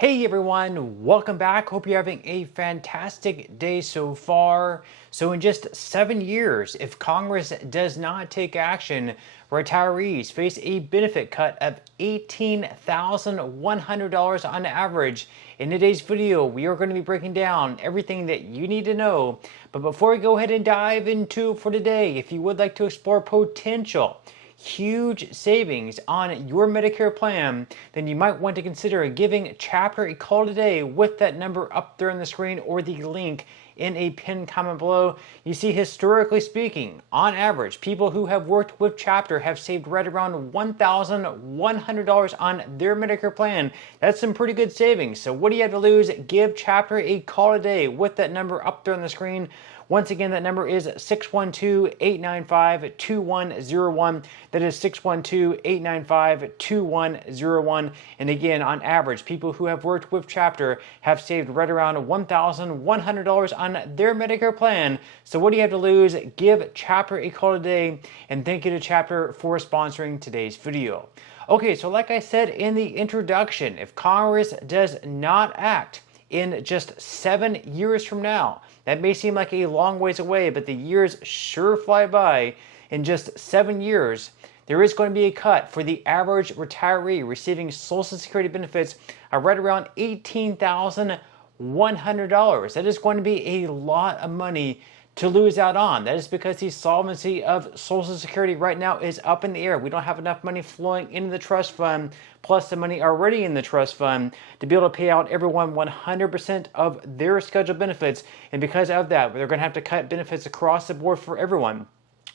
Hey everyone, welcome back. Hope you're having a fantastic day so far. So in just 7 years, if Congress does not take action, retirees face a benefit cut of $18,100 on average. In today's video, we are going to be breaking down everything that you need to know. But before we go ahead and dive into it for today, if you would like to explore potential huge savings on your Medicare plan, then you might want to consider giving Chapter a call today with that number up there on the screen or the link in a pinned comment below. You see, historically speaking, on average, people who have worked with Chapter have saved right around $1,100 on their Medicare plan. That's some pretty good savings. So what do you have to lose? Give Chapter a call today with that number up there on the screen. Once again, that number is 612-895-2101. That is 612-895-2101. And again, on average, people who have worked with Chapter have saved right around $1,100 on their Medicare plan. So what do you have to lose? Give Chapter a call today. And thank you to Chapter for sponsoring today's video. Okay, so like I said in the introduction, if Congress does not act in just 7 years from now, that may seem like a long ways away, but the years sure fly by. In just 7 years, there is going to be a cut for the average retiree receiving Social Security benefits of right around $18,100. That is going to be a lot of money to lose out on. That is because the solvency of Social Security right now is up in the air. We don't have enough money flowing into the trust fund, plus the money already in the trust fund, to be able to pay out everyone 100% of their scheduled benefits. And because of that, they're going to have to cut benefits across the board for everyone.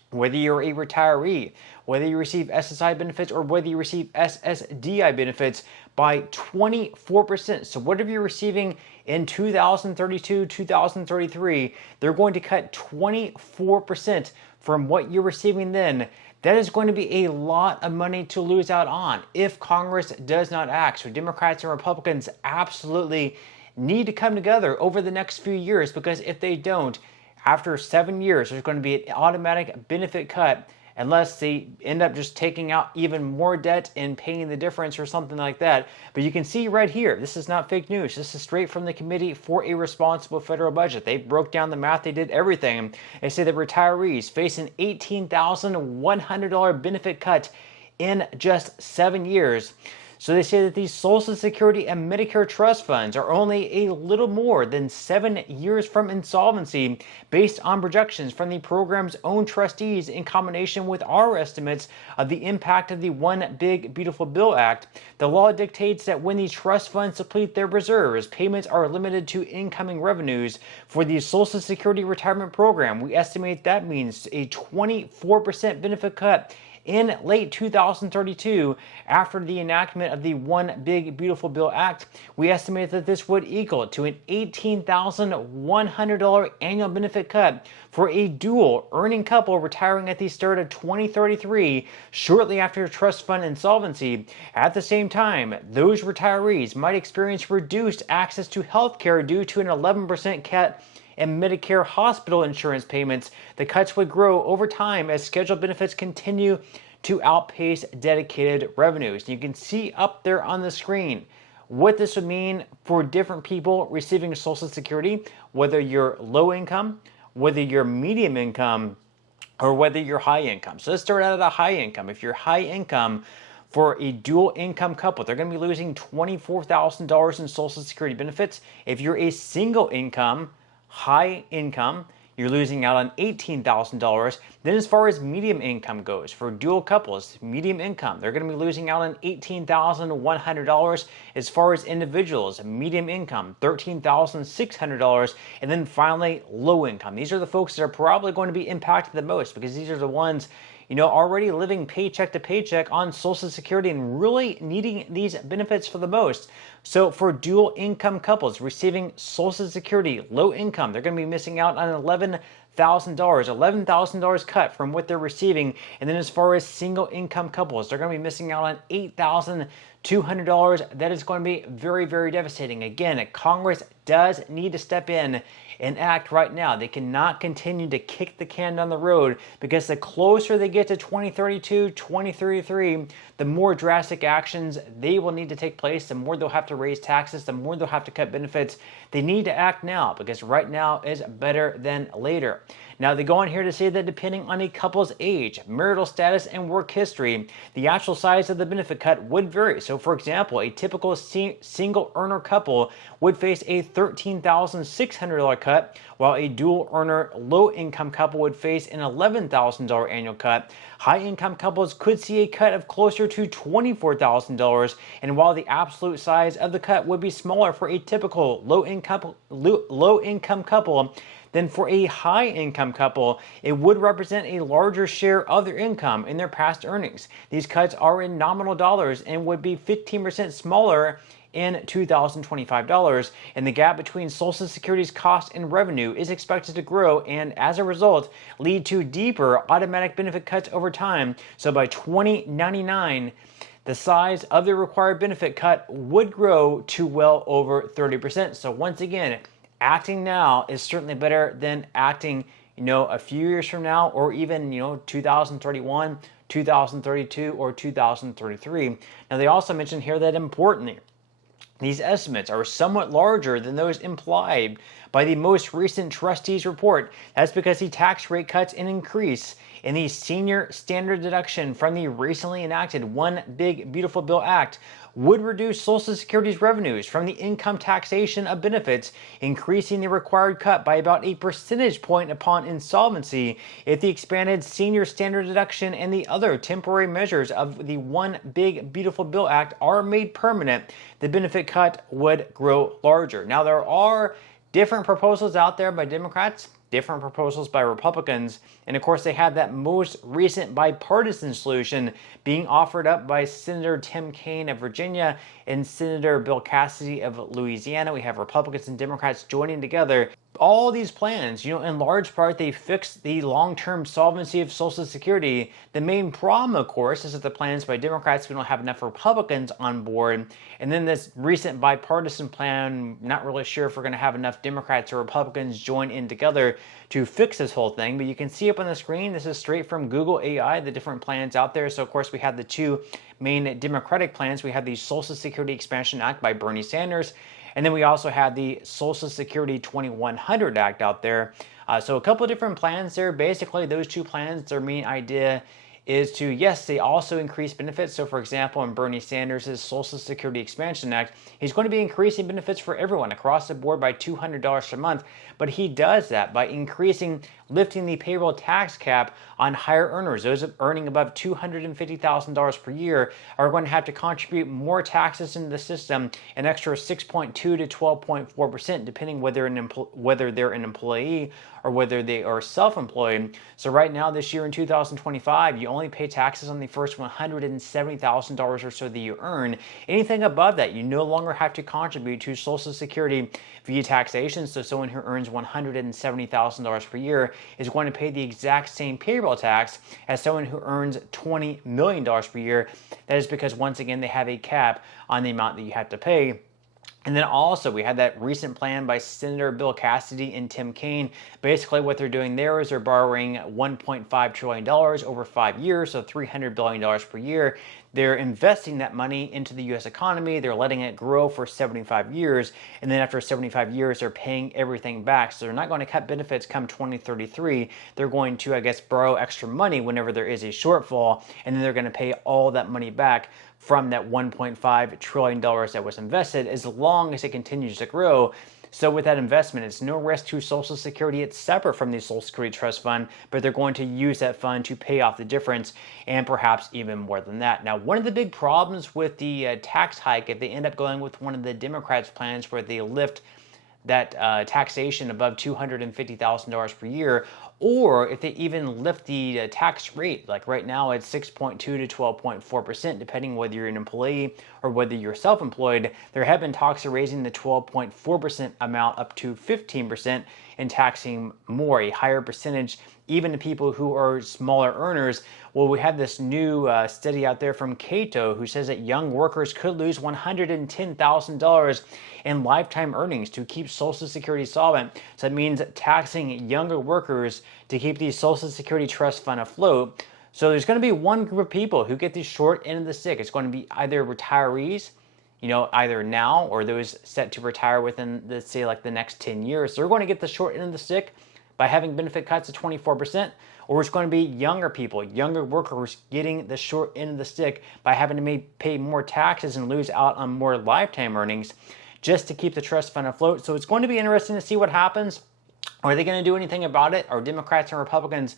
Whether you're a retiree, whether you receive SSI benefits, or whether you receive SSDI benefits, by 24%. So whatever you're receiving in 2032, 2033, they're going to cut 24% from what you're receiving then. That is going to be a lot of money to lose out on if Congress does not act. So Democrats and Republicans absolutely need to come together over the next few years, because if they don't, after 7 years, there's going to be an automatic benefit cut unless they end up just taking out even more debt and paying the difference or something like that. But you can see right here, this is not fake news. This is straight from the Committee for a Responsible Federal Budget. They broke down the math. They did everything. They say that retirees face an $18,100 benefit cut in just 7 years. So they say that these Social Security and Medicare trust funds are only a little more than 7 years from insolvency, based on projections from the program's own trustees in combination with our estimates of the impact of the One Big Beautiful Bill Act. The law dictates that when the trust funds deplete their reserves, payments are limited to incoming revenues. For the Social Security retirement program, we estimate that means a 24% benefit cut in late 2032, after the enactment of the One Big Beautiful Bill Act. We estimate that this would equal to an $18,100 annual benefit cut for a dual earning couple retiring at the start of 2033, shortly after trust fund insolvency. At the same time, those retirees might experience reduced access to health care due to an 11% cut and Medicare hospital insurance payments. The cuts would grow over time as scheduled benefits continue to outpace dedicated revenues. You can see up there on the screen what this would mean for different people receiving Social Security, whether you're low income, whether you're medium income, or whether you're high income. So let's start out at a high income. If you're high income, for a dual income couple, they're going to be losing $24,000 in Social Security benefits. If you're a single income, high income, you're losing out on $18,000. Then as far as medium income goes, for dual couples, medium income, they're going to be losing out on $18,100. As far as individuals, medium income, $13,600. And then finally, low income. These are the folks that are probably going to be impacted the most, because these are the ones, already living paycheck to paycheck on Social Security and really needing these benefits for the most. So for dual income couples receiving Social Security, low income, they're going to be missing out on $11,000 cut from what they're receiving. And then as far as single income couples, they're going to be missing out on $8,200. That is going to be very, very devastating. Again, Congress does need to step in and act right now. They cannot continue to kick the can down the road, because the closer they get to 2032, 2033, the more drastic actions they will need to take place, the more they'll have to to raise taxes, the more they'll have to cut benefits. They need to act now, because right now is better than later. Now, they go on here to say that depending on a couple's age, marital status, and work history, the actual size of the benefit cut would vary. So, for example, a typical single earner couple would face a $13,600 cut, while a dual earner low-income couple would face an $11,000 annual cut. High-income couples could see a cut of closer to $24,000, and while the absolute size of the cut would be smaller for a typical low-income couple than for a high-income couple, it would represent a larger share of their income in their past earnings. These cuts are in nominal dollars and would be 15% smaller in 2025 dollars, and the gap between Social Security's cost and revenue is expected to grow and, as a result, lead to deeper automatic benefit cuts over time. So by 2099, the size of the required benefit cut would grow to well over 30%. So once again, acting now is certainly better than acting, a few years from now, or even, 2031, 2032, or 2033. Now, they also mentioned here that importantly, these estimates are somewhat larger than those implied by the most recent trustees report. That's because the tax rate cuts and increase in the senior standard deduction from the recently enacted One Big Beautiful Bill Act would reduce Social Security's revenues from the income taxation of benefits, increasing the required cut by about a percentage point upon insolvency. If the expanded senior standard deduction and the other temporary measures of the One Big Beautiful Bill Act are made permanent, the benefit cut would grow larger. Now, there are different proposals out there by Democrats, different proposals by Republicans, and of course they have that most recent bipartisan solution being offered up by Senator Tim Kaine of Virginia and Senator Bill Cassidy of Louisiana. We have Republicans and Democrats joining together. All these plans, in large part, they fix the long-term solvency of Social Security. The main problem, of course, is that the plans by Democrats, we don't have enough Republicans on board. And then this recent bipartisan plan, not really sure if we're going to have enough Democrats or Republicans join in together to fix this whole thing. But you can see up on the screen, this is straight from Google AI, the different plans out there. So, of course, we have the two main Democratic plans. We have the Social Security Expansion Act by Bernie Sanders, and then we also have the Social Security 2100 Act out there. So a couple of different plans there. Basically, those two plans, their main idea is to, yes, they also increase benefits. So, for example, in Bernie Sanders' Social Security Expansion Act, he's going to be increasing benefits for everyone across the board by $200 a month. But he does that by lifting the payroll tax cap on higher earners. Those earning above $250,000 per year are going to have to contribute more taxes into the system, an extra 6.2 to 12.4%, depending whether they're an employee or whether they are self-employed. So right now, this year in 2025, you only pay taxes on the first $170,000 or so that you earn. Anything above that, you no longer have to contribute to Social Security via taxation. So someone who earns $170,000 per year is going to pay the exact same payroll tax as someone who earns $20 million per year. That is because, once again, they have a cap on the amount that you have to pay. And then also we had that recent plan by Senator Bill Cassidy and Tim Kaine. Basically what they're doing there is they're borrowing $1.5 trillion over 5 years, so $300 billion per year. They're investing that money into the U.S. economy. They're letting it grow for 75 years. And then after 75 years, they're paying everything back. So they're not going to cut benefits come 2033. They're going to, borrow extra money whenever there is a shortfall. And then they're going to pay all that money back from that $1.5 trillion that was invested, as long as it continues to grow. So with that investment, it's no risk to Social Security. It's separate from the Social Security Trust Fund, but they're going to use that fund to pay off the difference, and perhaps even more than that. Now, one of the big problems with the tax hike, if they end up going with one of the Democrats' plans where they lift that taxation above $250,000 per year, or if they even lift the tax rate, like right now it's 6.2 to 12.4%, depending whether you're an employee or whether you're self-employed. There have been talks of raising the 12.4% amount up to 15% and taxing more, a higher percentage, even to people who are smaller earners. Well, we have this new study out there from Cato who says that young workers could lose $110,000 in lifetime earnings to keep Social Security solvent. So that means taxing younger workers to keep the Social Security Trust Fund afloat. So there's going to be one group of people who get the short end of the stick. It's going to be either retirees, either now or those set to retire within, let's say, like the next 10 years. They're going to get the short end of the stick by having benefit cuts of 24%, or it's going to be younger people, younger workers getting the short end of the stick by having to pay more taxes and lose out on more lifetime earnings just to keep the trust fund afloat. So it's going to be interesting to see what happens. Are they going to do anything about it? Are Democrats and Republicans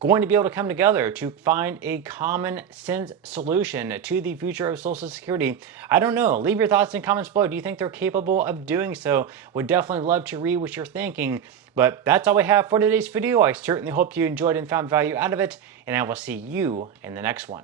going to be able to come together to find a common sense solution to the future of Social Security? I don't know. Leave your thoughts in comments below. Do you think they're capable of doing so? Would definitely love to read what you're thinking. But that's all we have for today's video. I certainly hope you enjoyed and found value out of it, and I will see you in the next one.